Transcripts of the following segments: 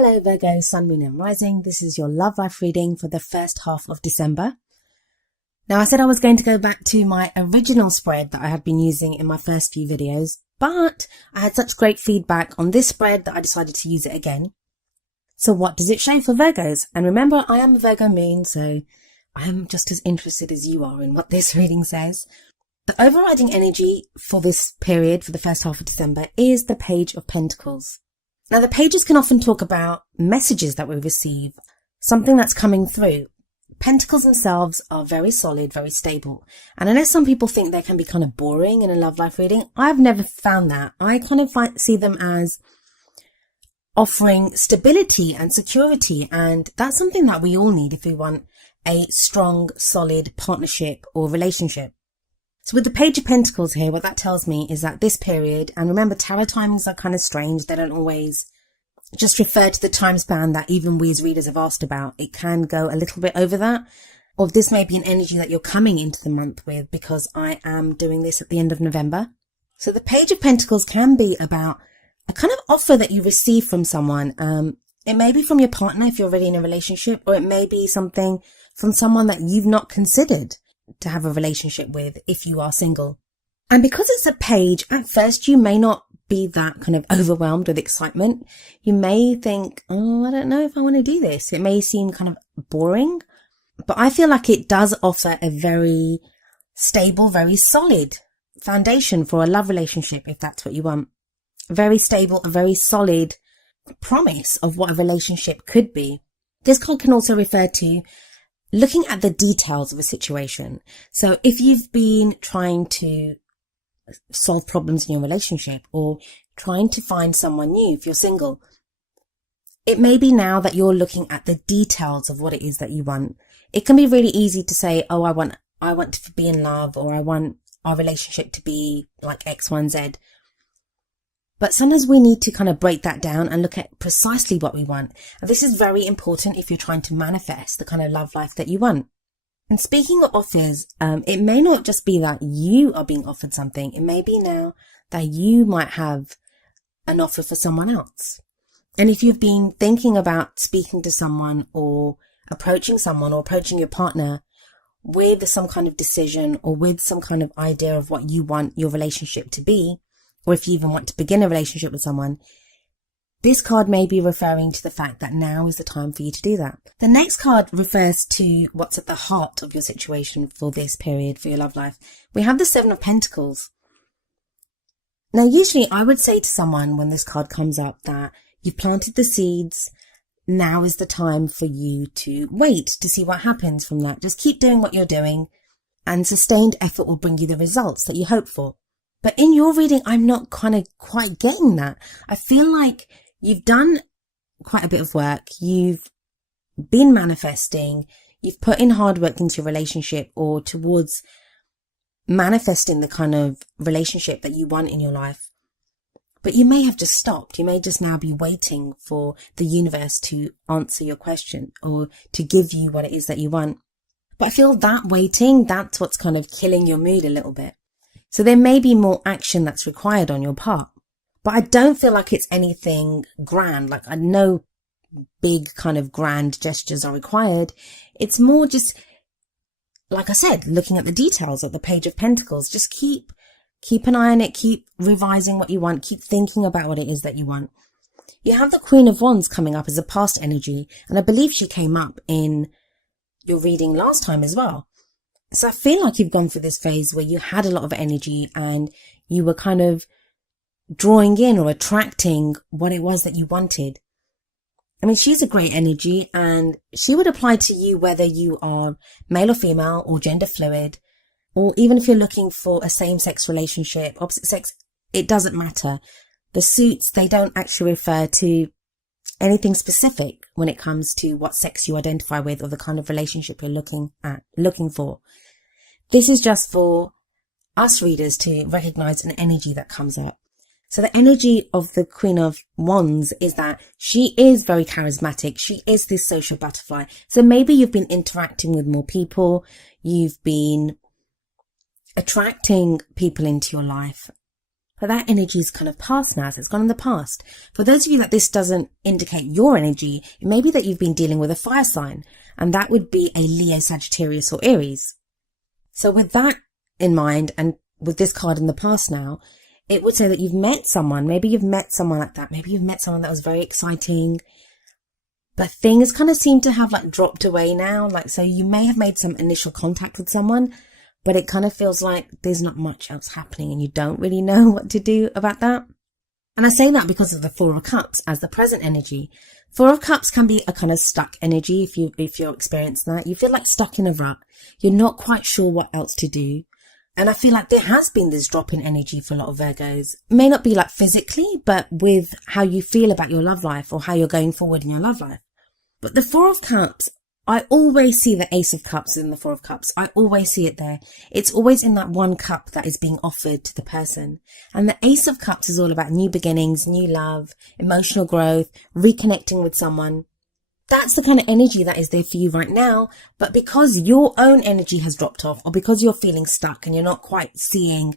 Hello Virgo, Sun, Moon and Rising. This is your love life reading for the first half of December. Now I said I was going to go back to my original spread that I had been using in my first few videos, but I had such great feedback on this spread that I decided to use it again. So what does it show for Virgos? And remember, I am a Virgo moon, so I am just as interested as you are in what this reading says. The overriding energy for this period, for the first half of December, is the Page of Pentacles. Now, the pages can often talk about messages that we receive, something that's coming through. Pentacles themselves are very solid, very stable. And unless some people think they can be kind of boring in a love life reading, I've never found that. I kind of see them as offering stability and security. And that's something that we all need if we want a strong, solid partnership or relationship. So with the Page of Pentacles here, what that tells me is that this period, and remember tarot timings are kind of strange, they don't always just refer to the time span that even we as readers have asked about. It can go a little bit over that, or this may be an energy that you're coming into the month with, because I am doing this at the end of November. So the Page of Pentacles can be about a kind of offer that you receive from someone. It may be from your partner if you're already in a relationship, or it may be something from someone that you've not considered to have a relationship with if you are single. And because it's a page, at first you may not be that kind of overwhelmed with excitement. You may think, oh, I don't know if I want to do this. It may seem kind of boring, but I feel like it does offer a very stable, very solid foundation for a love relationship if that's what you want. Very stable, a very solid promise of what a relationship could be. This card can also refer to looking at the details of a situation. So if you've been trying to solve problems in your relationship or trying to find someone new if you're single, it may be now that you're looking at the details of what it is that you want. It can be really easy to say, oh, I want to be in love, or I want our relationship to be like X, Y, and Z. But sometimes we need to kind of break that down and look at precisely what we want. And this is very important if you're trying to manifest the kind of love life that you want. And speaking of offers, it may not just be that you are being offered something. It may be now that you might have an offer for someone else. And if you've been thinking about speaking to someone or approaching your partner with some kind of decision or with some kind of idea of what you want your relationship to be, or if you even want to begin a relationship with someone, this card may be referring to the fact that now is the time for you to do that. The next card refers to what's at the heart of your situation for this period, for your love life. We have the Seven of Pentacles. Now, usually I would say to someone when this card comes up that you've planted the seeds. Now is the time for you to wait to see what happens from that. Just keep doing what you're doing, and sustained effort will bring you the results that you hope for. But in your reading, I'm not quite getting that. I feel like you've done quite a bit of work. You've been manifesting. You've put in hard work into your relationship or towards manifesting the kind of relationship that you want in your life. But you may have just stopped. You may just now be waiting for the universe to answer your question or to give you what it is that you want. But I feel that waiting, that's what's kind of killing your mood a little bit. So there may be more action that's required on your part, but I don't feel like it's anything grand. Like I know big kind of grand gestures are required. It's more just, like I said, looking at the details of the Page of Pentacles. Just keep an eye on it. Keep revising what you want. Keep thinking about what it is that you want. You have the Queen of Wands coming up as a past energy, and I believe she came up in your reading last time as well. So I feel like you've gone through this phase where you had a lot of energy and you were kind of drawing in or attracting what it was that you wanted. I mean, she's a great energy and she would apply to you whether you are male or female or gender fluid, or even if you're looking for a same-sex relationship, opposite sex, it doesn't matter. The suits, they don't actually refer to anything specific when it comes to what sex you identify with or the kind of relationship you're looking for. This is just for us readers to recognize an energy that comes up. So the energy of the Queen of Wands is that she is very charismatic. She is this social butterfly. So maybe you've been interacting with more people. You've been attracting people into your life. But that energy is kind of past now, so it's gone in the past. For those of you that this doesn't indicate your energy, it may be that you've been dealing with a fire sign, and that would be a Leo, Sagittarius or Aries. So with that in mind, and with this card in the past now, it would say that you've met someone. Maybe you've met someone like that. Maybe you've met someone that was very exciting, but things kind of seem to have like dropped away now. Like, so you may have made some initial contact with someone, but it kind of feels like there's not much else happening and you don't really know what to do about that. And I say that because of the Four of Cups as the present energy. Four of Cups can be a kind of stuck energy if you're experiencing that. You feel like stuck in a rut. You're not quite sure what else to do. And I feel like there has been this drop in energy for a lot of Virgos. It may not be like physically, but with how you feel about your love life or how you're going forward in your love life. But the Four of Cups, I always see the Ace of Cups in the Four of Cups. I always see it there. It's always in that one cup that is being offered to the person. And the Ace of Cups is all about new beginnings, new love, emotional growth, reconnecting with someone. That's the kind of energy that is there for you right now. But because your own energy has dropped off, or because you're feeling stuck and you're not quite seeing,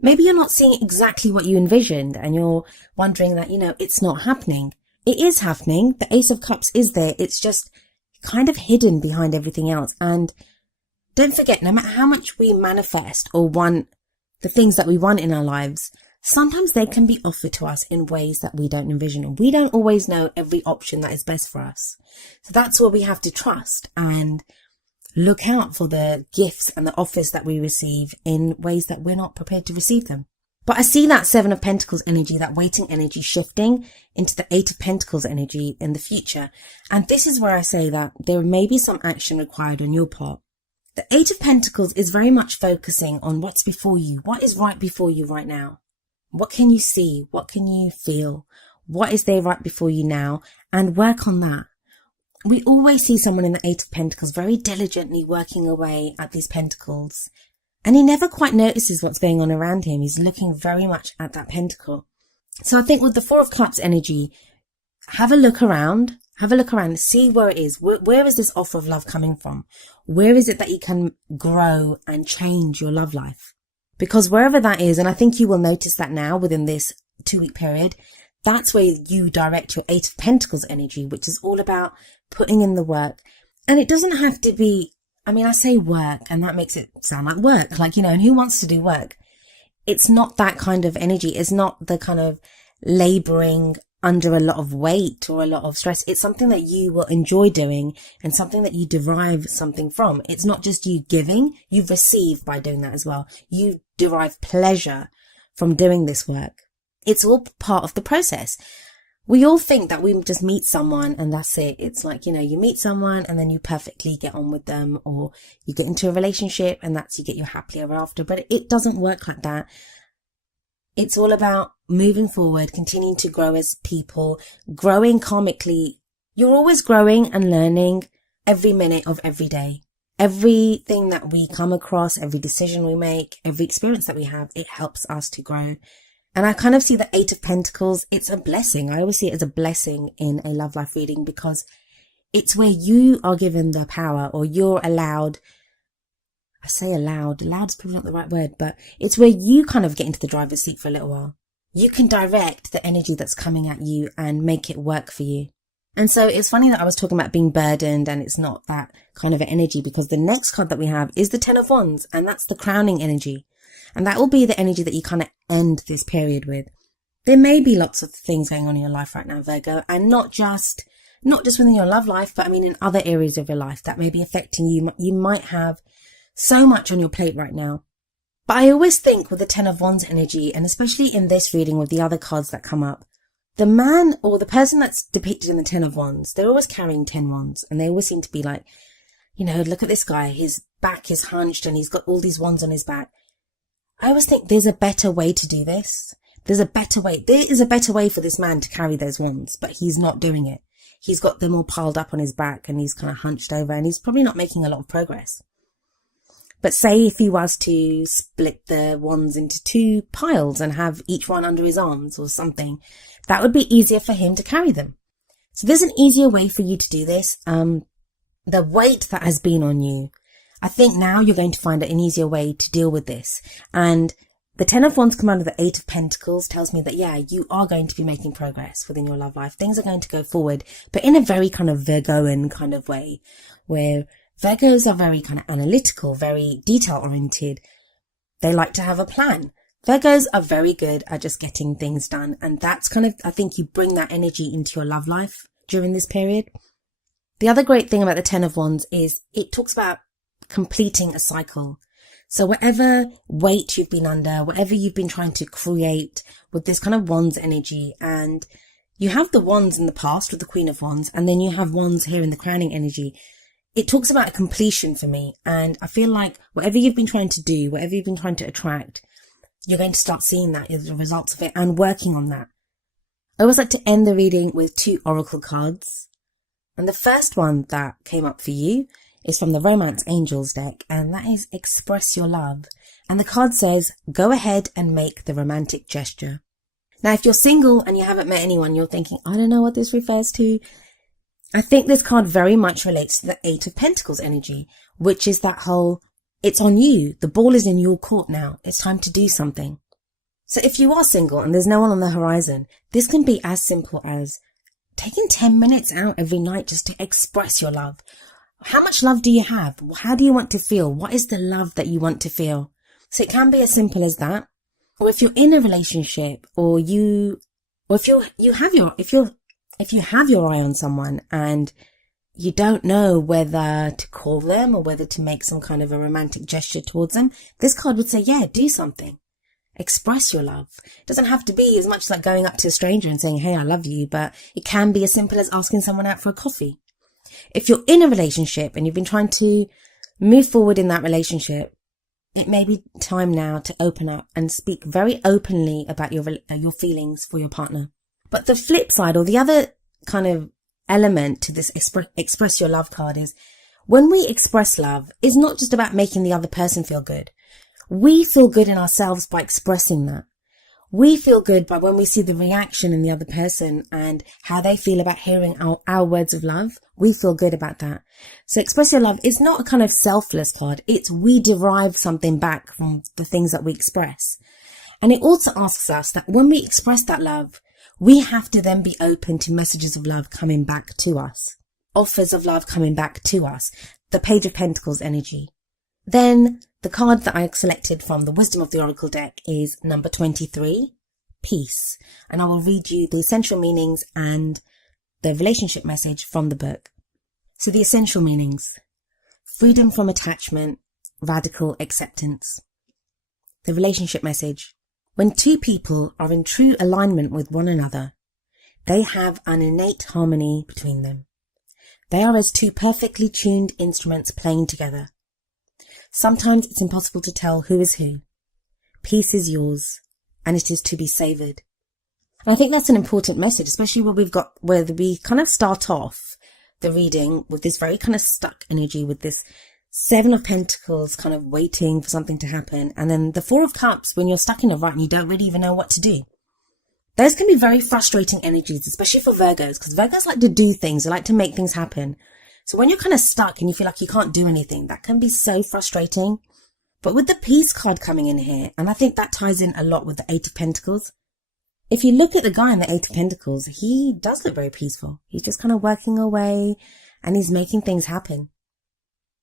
maybe you're not seeing exactly what you envisioned and you're wondering that, it's not happening. It is happening. The Ace of Cups is there. It's just kind of hidden behind everything else. And don't forget, no matter how much we manifest or want the things that we want in our lives, sometimes they can be offered to us in ways that we don't envision. And we don't always know every option that is best for us. So that's where we have to trust and look out for the gifts and the offers that we receive in ways that we're not prepared to receive them. But I see that Seven of Pentacles energy, that waiting energy, shifting into the Eight of Pentacles energy in the future. And this is where I say that there may be some action required on your part. The Eight of Pentacles is very much focusing on what's before you. What is right before you right now? What can you see? What can you feel? What is there right before you now? And work on that. We always see someone in the Eight of Pentacles very diligently working away at these pentacles. And he never quite notices what's going on around him. He's looking very much at that pentacle. So I think with the Four of Cups energy, have a look around, see where it is. Where is this offer of love coming from? Where is it that you can grow and change your love life? Because wherever that is, and I think you will notice that now within this 2-week period, that's where you direct your Eight of Pentacles energy, which is all about putting in the work. And it doesn't have to be, I say work, and that makes it sound like work. Like, and who wants to do work? It's not that kind of energy. It's not the kind of laboring under a lot of weight or a lot of stress. It's something that you will enjoy doing and something that you derive something from. It's not just you giving, you receive by doing that as well. You derive pleasure from doing this work. It's all part of the process. We all think that we just meet someone and that's it. It's like, you meet someone and then you perfectly get on with them, or you get into a relationship and that's you get your happily ever after. But it doesn't work like that. It's all about moving forward, continuing to grow as people, growing karmically. You're always growing and learning every minute of every day. Everything that we come across, every decision we make, every experience that we have, it helps us to grow. And I kind of see the Eight of Pentacles. It's a blessing. I always see it as a blessing in a love life reading because it's where you are given the power, or you're allowed. I say allowed is probably not the right word, but it's where you kind of get into the driver's seat for a little while. You can direct the energy that's coming at you and make it work for you. And so it's funny that I was talking about being burdened and it's not that kind of an energy, because the next card that we have is the Ten of Wands, and that's the crowning energy. And that will be the energy that you kind of end this period with. There may be lots of things going on in your life right now, Virgo, and not just within your love life, but in other areas of your life that may be affecting you. You might have so much on your plate right now. But I always think with the Ten of Wands energy, and especially in this reading with the other cards that come up, the man or the person that's depicted in the Ten of Wands, they're always carrying 10 wands, and they always seem to be like, look at this guy, his back is hunched and he's got all these wands on his back. I always think there's a better way to do this. There is a better way for this man to carry those wands, but he's not doing it. He's got them all piled up on his back and he's kind of hunched over and he's probably not making a lot of progress. But say if he was to split the wands into 2 piles and have each one under his arms or something, that would be easier for him to carry them. So there's an easier way for you to do this. The weight that has been on you, I think now you're going to find an easier way to deal with this. And The Ten of Wands come out of the Eight of Pentacles tells me that, yeah, you are going to be making progress within your love life. Things are going to go forward, but in a very kind of Virgoan kind of way, where Virgos are very kind of analytical, very detail oriented. They like to have a plan. Virgos are very good at just getting things done. And that's kind of, I think you bring that energy into your love life during this period. The other great thing about the Ten of Wands is it talks about completing a cycle. So whatever weight you've been under, whatever you've been trying to create with this kind of Wands energy, and you have the Wands in the past with the Queen of Wands, and then you have Wands here in the crowning energy. It talks about a completion for me. And I feel like whatever you've been trying to do, whatever you've been trying to attract, you're going to start seeing that as the results of it and working on that. I always like to end the reading with 2 oracle cards. And the first one that came up for you is from the Romance Angels deck, and that is Express Your Love. And the card says, go ahead and make the romantic gesture. Now, if you're single and you haven't met anyone, you're thinking, I don't know what this refers to. I think this card very much relates to the Eight of Pentacles energy, which is that whole, it's on you. The ball is in your court now. It's time to do something. So if you are single and there's no one on the horizon, this can be as simple as taking 10 minutes out every night just to express your love. How much love do you have? How do you want to feel? What is the love that you want to feel? So it can be as simple as that. Or if you're in a relationship, or if you have your eye on someone and you don't know whether to call them or whether to make some kind of a romantic gesture towards them, this card would say, yeah, do something. Express your love. It doesn't have to be as much like going up to a stranger and saying, hey, I love you, but it can be as simple as asking someone out for a coffee. If you're in a relationship and you've been trying to move forward in that relationship, it may be time now to open up and speak very openly about your feelings for your partner. But the flip side, or the other kind of element to this express your love card, is when we express love, it's not just about making the other person feel good. We feel good in ourselves by expressing that. We feel good by when we see the reaction in the other person and how they feel about hearing our words of love. We feel good about that. So express your love is not a kind of selfless card. It's we derive something back from the things that we express. And it also asks us that when we express that love, we have to then be open to messages of love coming back to us. Offers of love coming back to us. The Page of Pentacles energy. Then the card that I selected from the Wisdom of the Oracle deck is number 23, Peace. And I will read you the essential meanings and the relationship message from the book. So the essential meanings: freedom from attachment, radical acceptance. The relationship message: when two people are in true alignment with one another, they have an innate harmony between them. They are as two perfectly tuned instruments playing together. Sometimes it's impossible to tell who is who. Peace is yours, and it is to be savoured. And I think that's an important message, especially where we kind of start off the reading with this very kind of stuck energy, with this Seven of Pentacles kind of waiting for something to happen. And then the Four of Cups, when you're stuck in a rut and you don't really even know what to do. Those can be very frustrating energies, especially for Virgos, because Virgos like to do things. They like to make things happen. So when you're kind of stuck and you feel like you can't do anything, that can be so frustrating. But with the Peace card coming in here, and I think that ties in a lot with the Eight of Pentacles. If you look at the guy in the Eight of Pentacles, he does look very peaceful. He's just kind of working away and he's making things happen.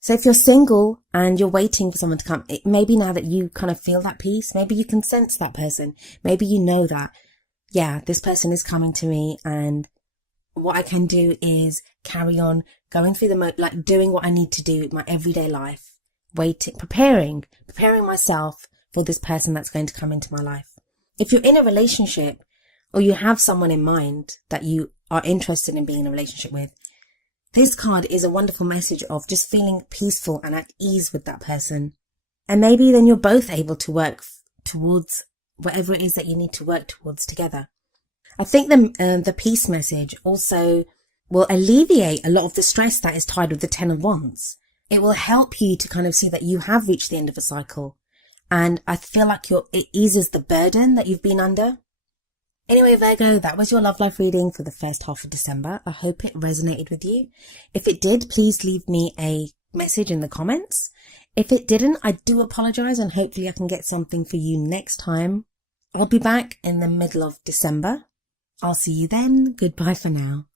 So if you're single and you're waiting for someone to come, it may be now that you kind of feel that peace. Maybe you can sense that person. Maybe you know that, yeah, this person is coming to me, and what I can do is carry on going through doing what I need to do in my everyday life, preparing myself for this person that's going to come into my life. If you're in a relationship or you have someone in mind that you are interested in being in a relationship with, this card is a wonderful message of just feeling peaceful and at ease with that person. And maybe then you're both able to work towards whatever it is that you need to work towards together. I think the peace message also will alleviate a lot of the stress that is tied with the Ten of Wands. It will help you to kind of see that you have reached the end of a cycle. And I feel like it eases the burden that you've been under. Anyway, Virgo, that was your love life reading for the first half of December. I hope it resonated with you. If it did, please leave me a message in the comments. If it didn't, I do apologise, and hopefully I can get something for you next time. I'll be back in the middle of December. I'll see you then. Goodbye for now.